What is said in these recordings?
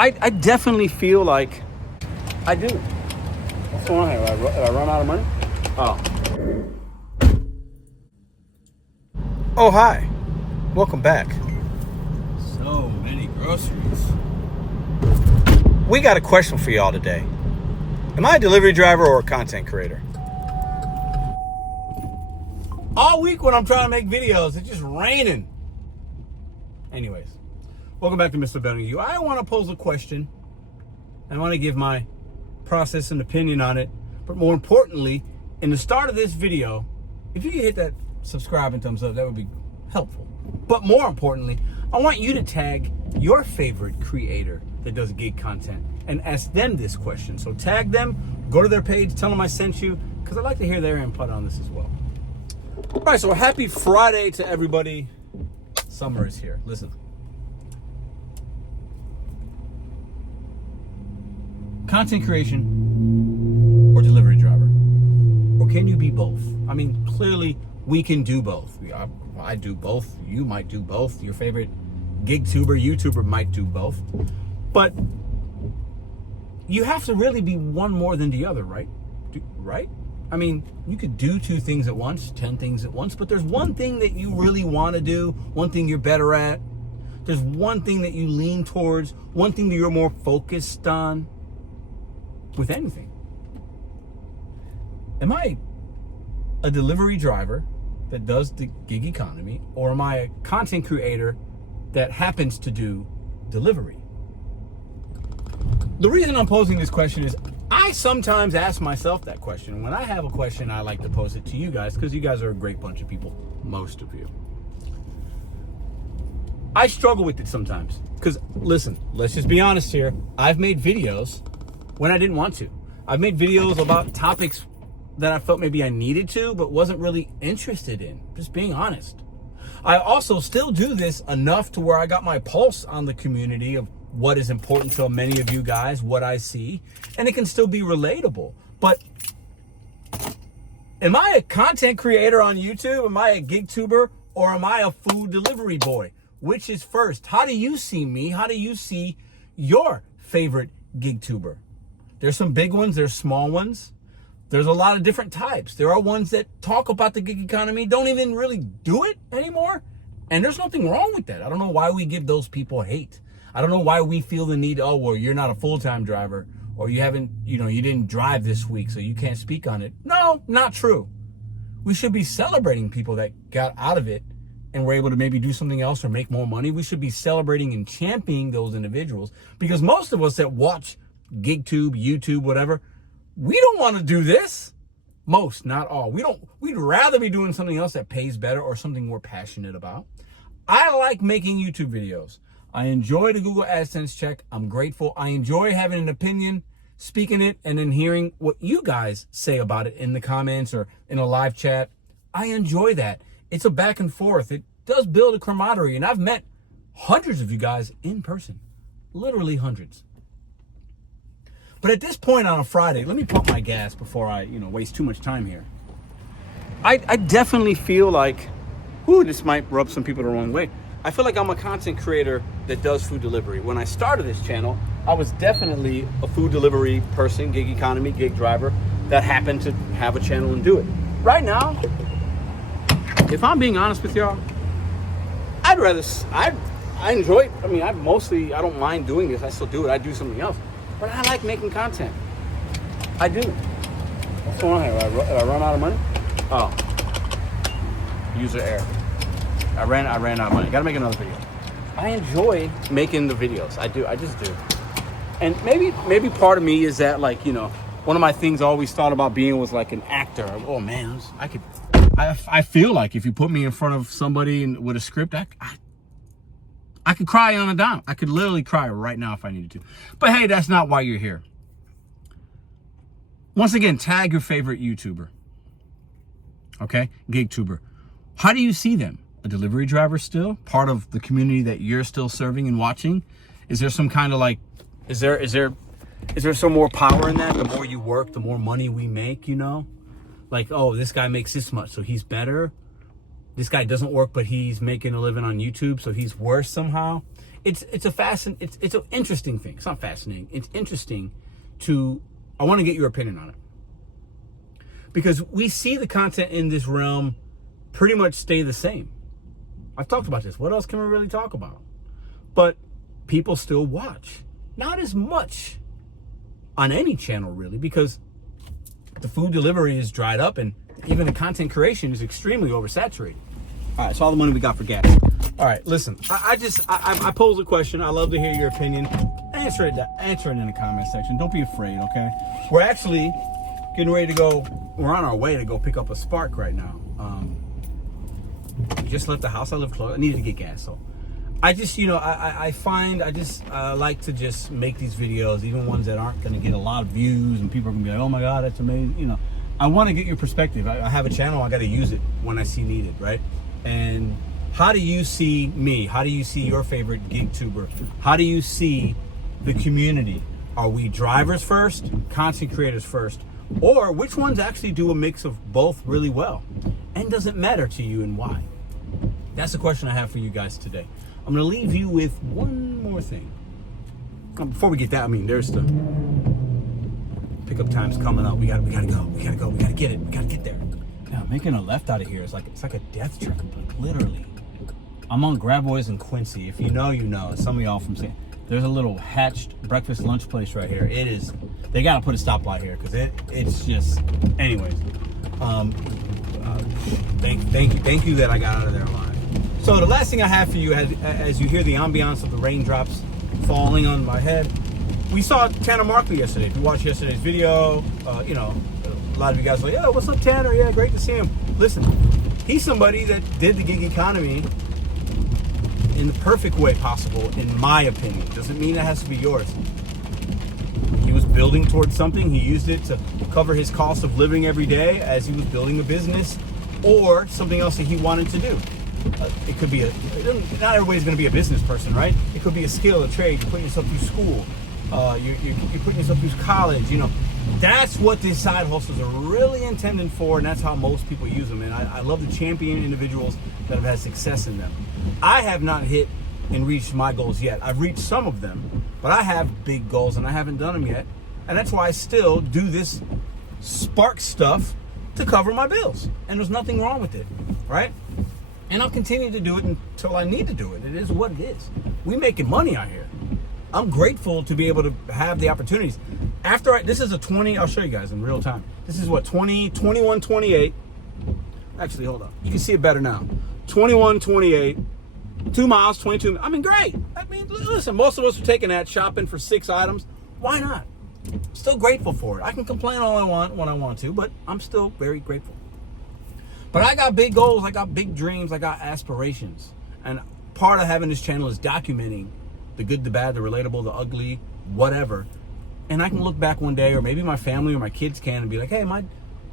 I definitely feel like I do. What's going on here? Did I run out of money? Oh, hi. Welcome back. So many groceries. We got a question for y'all today. Am I a delivery driver or a content creator? All week when I'm trying to make videos, it's just raining. Anyways, welcome back to Mr.BetonYou. I want to pose a question. I want to give my process and opinion on it. But more importantly, in the start of this video, if you could hit that subscribe and thumbs up, that would be helpful. But more importantly, I want you to tag your favorite creator that does gig content and ask them this question. So tag them, go to their page, tell them I sent you, because I'd like to hear their input on this as well. All right, so happy Friday to everybody. Summer is here. Listen. Content creation or delivery driver? Or can you be both? I mean, clearly we can do both. I do both. You might do both. Your favorite GigTuber, YouTuber might do both. But you have to really be one more than the other, right? Right? I mean, you could do two things at once, 10 things at once, but there's one thing that you really want to do, one thing you're better at. There's one thing that you lean towards, one thing that you're more focused on with anything. Am I a delivery driver that does the gig economy, or am I a content creator that happens to do delivery? The reason I'm posing this question is I sometimes ask myself that question. When I have a question, I like to pose it to you guys because you guys are a great bunch of people, most of you. I struggle with it sometimes because, listen, let's just be honest here. I've made videos when I didn't want to. I've made videos about topics that I felt maybe I needed to, but wasn't really interested in, just being honest. I also still do this enough to where I got my pulse on the community of what is important to many of you guys, what I see, and it can still be relatable. But am I a content creator on YouTube? Am I a GigTuber? Or am I a food delivery boy? Which is first? How do you see me? How do you see your favorite GigTuber? There's some big ones, there's small ones. There's a lot of different types. There are ones that talk about the gig economy, don't even really do it anymore. And there's nothing wrong with that. I don't know why we give those people hate. I don't know why we feel the need, oh, well, you're not a full-time driver, or you haven't, you didn't drive this week, so you can't speak on it. No, not true. We should be celebrating people that got out of it and were able to maybe do something else or make more money. We should be celebrating and championing those individuals, because most of us that watch GigTube, YouTube, whatever, we don't want to do this. Most, not all. We'd rather be doing something else that pays better or something we're passionate about. I like making YouTube videos. I enjoy the Google AdSense check. I'm grateful. I enjoy having an opinion, speaking it, and then hearing what you guys say about it in the comments or in a live chat. I enjoy that. It's a back and forth. It does build a camaraderie, and I've met hundreds of you guys in person, literally hundreds. But at this point on a Friday, let me pump my gas before I, waste too much time here. I definitely feel like, this might rub some people the wrong way. I feel like I'm a content creator that does food delivery. When I started this channel, I was definitely a food delivery person, gig economy, gig driver, that happened to have a channel and do it. Right now, if I'm being honest with y'all, I enjoy it. I mean, I don't mind doing this. I still do it. I do something else. But I like making content. I do. What's going on here? Did I run out of money? User error. I ran out of money. Gotta make another video. I enjoy making the videos. I do. I just do. And maybe part of me is that, one of my things I always thought about being was like an actor. Oh man, I feel like if you put me in front of somebody with a script, I could cry on a dime. I could literally cry right now if I needed to. But hey, that's not why you're here. Once again, tag your favorite YouTuber. Okay? GigTuber. How do you see them? A delivery driver still? Part of the community that you're still serving and watching? Is there some kind of is there some more power in that? The more you work, the more money we make, Like, oh, this guy makes this much, so he's better. This guy doesn't work, but he's making a living on YouTube, so he's worse somehow. it's an interesting thing. It's not fascinating. It's interesting I want to get your opinion on it. Because we see the content in this realm pretty much stay the same. I've talked about this. What else can we really talk about? But people still watch. Not as much on any channel, really, because the food delivery is dried up and even the content creation is extremely oversaturated. All right, so all the money we got for gas. All right, listen, I pose a question. I love to hear your opinion. Answer it in the comment section. Don't be afraid, okay? We're actually getting ready to go. We're on our way to go pick up a Spark right now. We just left the house. I live close. I needed to get gas, so I just, I like to just make these videos, even ones that aren't going to get a lot of views and people are going to be like, oh my God, that's amazing. I want to get your perspective. I have a channel. I got to use it when I see needed, right? And how do you see me? How do you see your favorite GigTuber? How do you see the community? Are we drivers first, content creators first, or which ones actually do a mix of both really well? And does it matter to you and why? That's the question I have for you guys today. I'm going to leave you with one more thing. Before we get that, there's the pickup time's coming up. We gotta go. We gotta get it. We gotta get there. Now, making a left out of here is it's like a death trap, literally. I'm on Grabois and Quincy. If you know, you know. Some of y'all from saying there's a little hatched breakfast lunch place right here. It is. They gotta put a stoplight here because it's just. Anyways, thank you that I got out of there alive. So the last thing I have for you, as you hear the ambiance of the raindrops falling on my head, we saw Tanner Markley yesterday. If you watched yesterday's video, a lot of you guys were like, "Yeah, what's up, Tanner? Yeah, great to see him." Listen, he's somebody that did the gig economy in the perfect way possible, in my opinion. Doesn't mean it has to be yours. He was building towards something. He used it to cover his cost of living every day as he was building a business or something else that he wanted to do. It could be not everybody's going to be a business person, right? It could be a skill, a trade. You're putting yourself through school. You're putting yourself through college. That's what these side hustles are really intended for, and that's how most people use them. And I love to champion individuals that have had success in them. I have not hit and reached my goals yet. I've reached some of them, but I have big goals and I haven't done them yet. And that's why I still do this Spark stuff to cover my bills. And there's nothing wrong with it, right? And I'll continue to do it until I need to do it. It is what it is. We making money out here. I'm grateful to be able to have the opportunities. This is a 20, I'll show you guys in real time. This is what, 21:28. Actually, hold on. You can see it better now. 21:28, 2 miles, 22. Great. Listen, most of us are taking that shopping for 6 items. Why not? Still grateful for it. I can complain all I want when I want to, but I'm still very grateful. But I got big goals, I got big dreams, I got aspirations. And part of having this channel is documenting the good, the bad, the relatable, the ugly, whatever. And I can look back one day, or maybe my family or my kids can, and be like, hey, my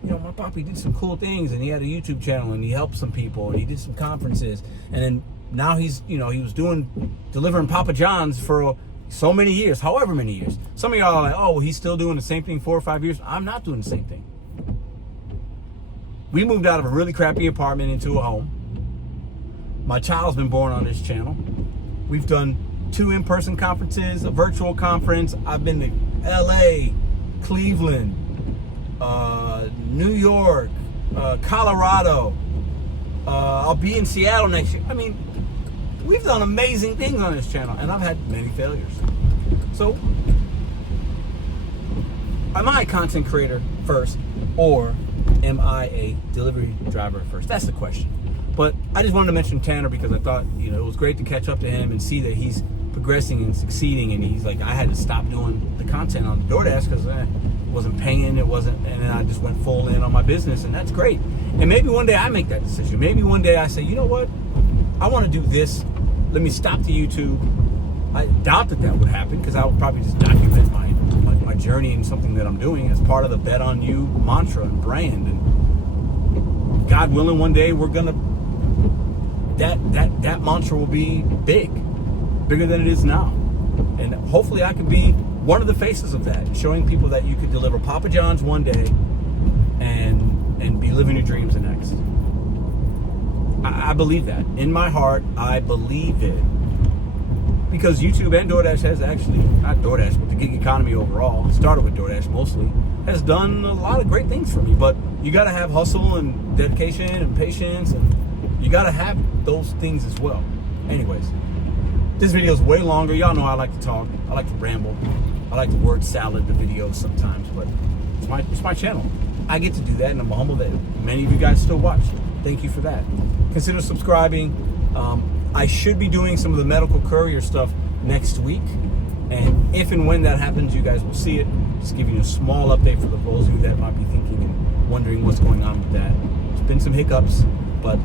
papi did some cool things, and he had a YouTube channel, and he helped some people, and he did some conferences. And then now he was delivering Papa John's for so many years, however many years. Some of y'all are like, oh, well, he's still doing the same thing 4 or 5 years. I'm not doing the same thing. We moved out of a really crappy apartment into a home. My child's been born on this channel. We've done 2 in-person conferences, a virtual conference. I've been to LA, Cleveland, New York, Colorado. I'll be in Seattle next year. We've done amazing things on this channel, and I've had many failures. So, am I a content creator first, or am I a delivery driver first? That's the question. But I just wanted to mention Tanner because I thought, it was great to catch up to him and see that he's progressing and succeeding. And he's like, I had to stop doing the content on DoorDash because it wasn't paying, and then I just went full in on my business, and that's great. And maybe one day I make that decision. Maybe one day I say, you know what? I want to do this. Let me stop the YouTube. I doubt that would happen because I would probably just document my journey and something that I'm doing as part of the Bet on You mantra and brand. And God willing, one day we're gonna that mantra will be bigger than it is now. And hopefully I could be one of the faces of that, showing people that you could deliver Papa John's one day and be living your dreams the next. I believe that. In my heart, I believe it. because YouTube and DoorDash has actually, not DoorDash, but the gig economy overall, started with DoorDash mostly, has done a lot of great things for me. But you got to have hustle and dedication and patience, and you got to have those things as well. Anyways, this video is way longer. Y'all know I like to talk. I like to ramble. I like to word salad the videos sometimes, but it's my channel. I get to do that, and I'm humbled that many of you guys still watch. Thank you for that. Consider subscribing. I should be doing some of the medical courier stuff next week, and if and when that happens, you guys will see it. Just giving you a small update for those of you that might be thinking and wondering what's going on with that. There's been some hiccups, but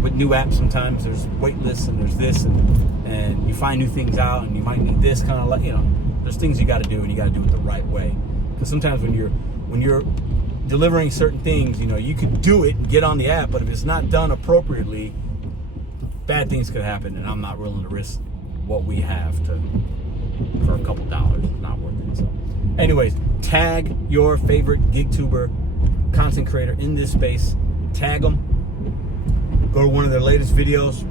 with new apps, sometimes there's wait lists and there's this, and you find new things out, and you might need this kind of, like, you know, there's things you got to do, and you got to do it the right way. Because sometimes when you're delivering certain things, you know, you could do it and get on the app, but if it's not done appropriately, bad things could happen, and I'm not willing to risk what we have for a couple dollars. It's not worth it. So, anyways, tag your favorite GigTuber content creator in this space. Tag them. Go to one of their latest videos.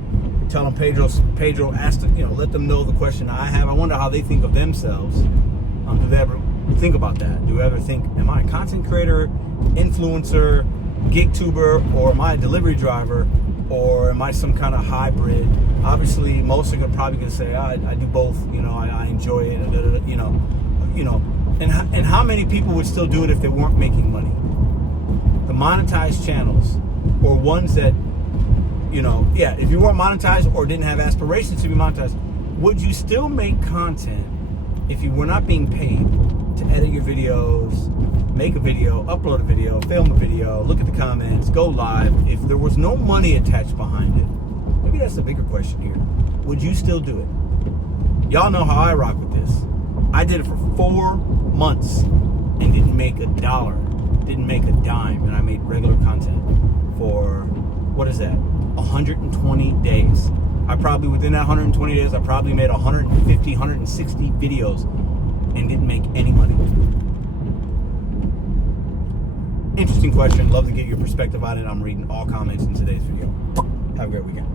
Tell them Pedro asked them, you know, let them know the question I have. I wonder how they think of themselves. Do they ever think about that? Do you ever think, am I a content creator, influencer, GigTuber, or am I a delivery driver, or am I some kind of hybrid? Obviously, most are probably going to say, I do both. You know, I enjoy it. You know, and how many people would still do it if they weren't making money? The monetized channels, or ones that, you know, yeah, if you weren't monetized or didn't have aspirations to be monetized, would you still make content if you were not being paid to edit your videos, make a video, upload a video, film a video, look at the comments, go live? If there was no money attached behind it, maybe that's the bigger question here. Would you still do it? Y'all know how I rock with this. I did it for 4 months and didn't make a dollar, didn't make a dime, and I made regular content for, what is that, 120 days. I probably, within that 120 days, I probably made 150, 160 videos and didn't make any money. Interesting question. Love to get your perspective on it. I'm reading all comments in today's video. Have a great weekend.